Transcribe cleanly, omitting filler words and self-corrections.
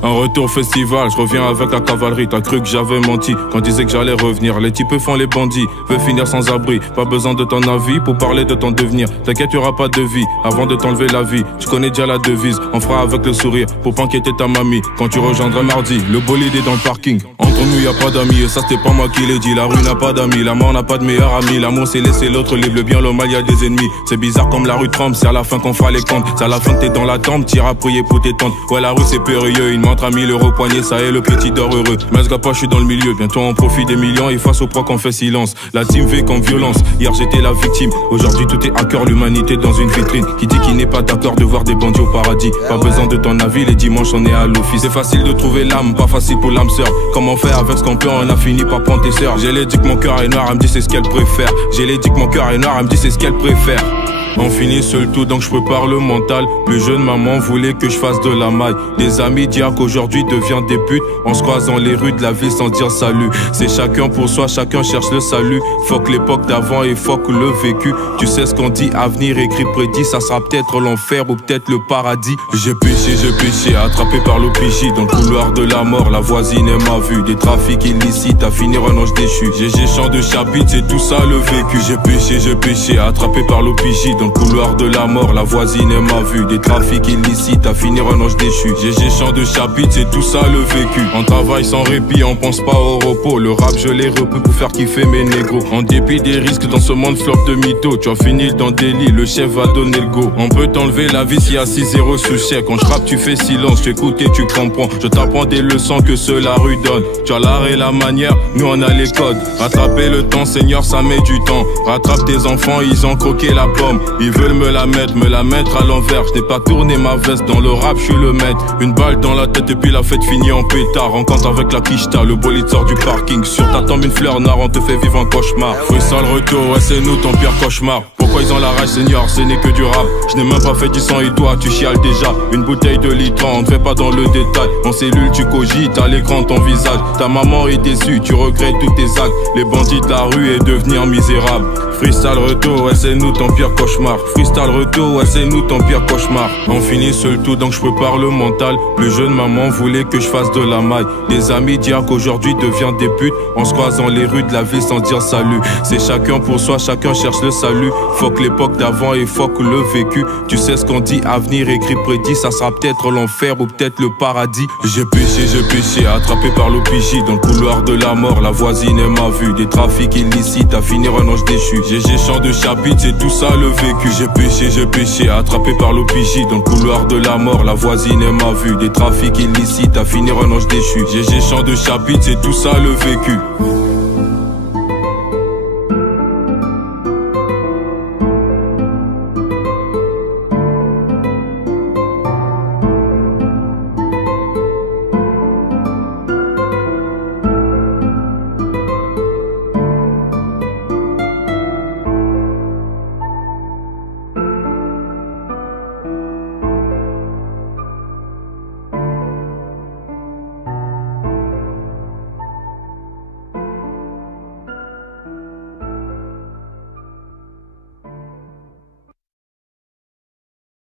Un retour au festival, je reviens avec la cavalerie. T'as cru que j'avais menti quand disais que j'allais revenir. Les types font les bandits, veulent finir sans abri. Pas besoin de ton avis pour parler de ton devenir. T'inquiète, y'aura pas de vie avant de t'enlever la vie. Tu connais déjà la devise, on fera avec le sourire pour pas inquiéter ta mamie. Quand tu rejoindras mardi, le bolide est dans le parking. Entre nous y'a pas d'amis et ça c'était pas moi qui l'ai dit. La rue n'a pas d'amis, la mort n'a pas de meilleur ami. L'amour c'est laisser l'autre libre, le bien, le mal y'a des ennemis. C'est bizarre comme la rue tremble, c'est à la fin qu'on fera les comptes. C'est à la fin que t'es dans la tombe, t'iras prier pour tes tantes. Ouais la rue c'est périlleux, une montre à 1000 € poignet, ça est le petit dort heureux. Mais ce gars pas, je suis dans le milieu, bientôt on profite des millions. Et face au proc on fait silence, la team V comme violence. Hier j'étais la victime, aujourd'hui tout est à cœur. L'humanité dans une vitrine, qui dit qu'il n'est pas d'accord de voir des bandits au paradis. Pas besoin de ton avis, les dimanches on est à l'office. C'est facile de trouver l'âme, pas facile pour l'âme sœur. Comment faire avec ce qu'on peut, on a fini par prendre tes sœurs. J'ai les dit que mon cœur est noir, elle me dit c'est ce qu'elle préfère. J'ai les dit que mon cœur est noir, elle me dit c'est ce qu'elle préfère. On finit seul tout donc je prépare le mental. Plus jeune maman voulait que je fasse de la maille. Des amis dire qu'aujourd'hui devient des putes. On se croise dans les rues de la ville sans dire salut. C'est chacun pour soi, chacun cherche le salut. Fuck l'époque d'avant et fuck le vécu. Tu sais ce qu'on dit, avenir écrit prédit. Ça sera peut-être l'enfer ou peut-être le paradis. J'ai péché, attrapé par l'OPJ. Dans le couloir de la mort, la voisine elle m'a vu. Des trafics illicites, à finir un ange déchu. GG chant de chapitre, c'est tout ça le vécu. J'ai péché, attrapé par l'OPJ. Dans le couloir de la mort, la voisine elle m'a vu. Des trafics illicites, à finir un ange déchu. GG chant de chapitre, c'est tout ça le vécu. On travaille sans répit, on pense pas au repos. Le rap je l'ai repris pour faire kiffer mes négros. En dépit des risques dans ce monde flop de mythos. Tu as fini dans le délit, le chef va donner le go. On peut t'enlever la vie s'il y a 6-0 sous chèque. Quand je rappe tu fais silence, tu écoutes et tu comprends. Je t'apprends des leçons que seule la rue donne. Tu as l'art et la manière, nous on a les codes. Rattraper le temps Seigneur ça met du temps. Rattrape tes enfants, ils ont croqué la pomme. Ils veulent me la mettre à l'envers. Je n'ai pas tourné ma veste, dans le rap je suis le maître. Une balle dans la tête et puis la fête finit en pétard. Rencontre avec la quicheta, le bolide sort du parking. Sur ta tombe une fleur noire, on te fait vivre un cauchemar. Fruit sale retour, ouais c'est nous ton pire cauchemar. Pourquoi ils ont la rage Seigneur, ce n'est que du rap. Je n'ai même pas fait du sang et toi tu chiales déjà. Une bouteille de litre, on ne fait pas dans le détail. En cellule tu cogites, à l'écran ton visage. Ta maman est déçue, tu regrettes tous tes actes. Les bandits de la rue et devenir misérable. Freestyle retour, ouais c'est nous ton pire cauchemar. Freestyle retour, ouais c'est nous ton pire cauchemar. On finit seul tout donc je prépare le mental. Plus jeune maman voulait que je fasse de la maille. Des amis dire qu'aujourd'hui devient des putes. On se croise dans les rues de la ville sans dire salut. C'est chacun pour soi, chacun cherche le salut. Fuck l'époque d'avant et fuck le vécu. Tu sais ce qu'on dit, avenir écrit prédit. Ça sera peut-être l'enfer ou peut-être le paradis. J'ai péché, attrapé par l'OPJ. Dans le couloir de la mort, la voisine elle m'a vu. Des trafics illicites, à finir un ange déchu. GG chant de chapitre, c'est tout ça le vécu. J'ai péché, attrapé par l'OPJ. Dans le couloir de la mort, la voisine elle m'a vu. Des trafics illicites, à finir un ange déchu. GG chant de chapitre, c'est tout ça le vécu.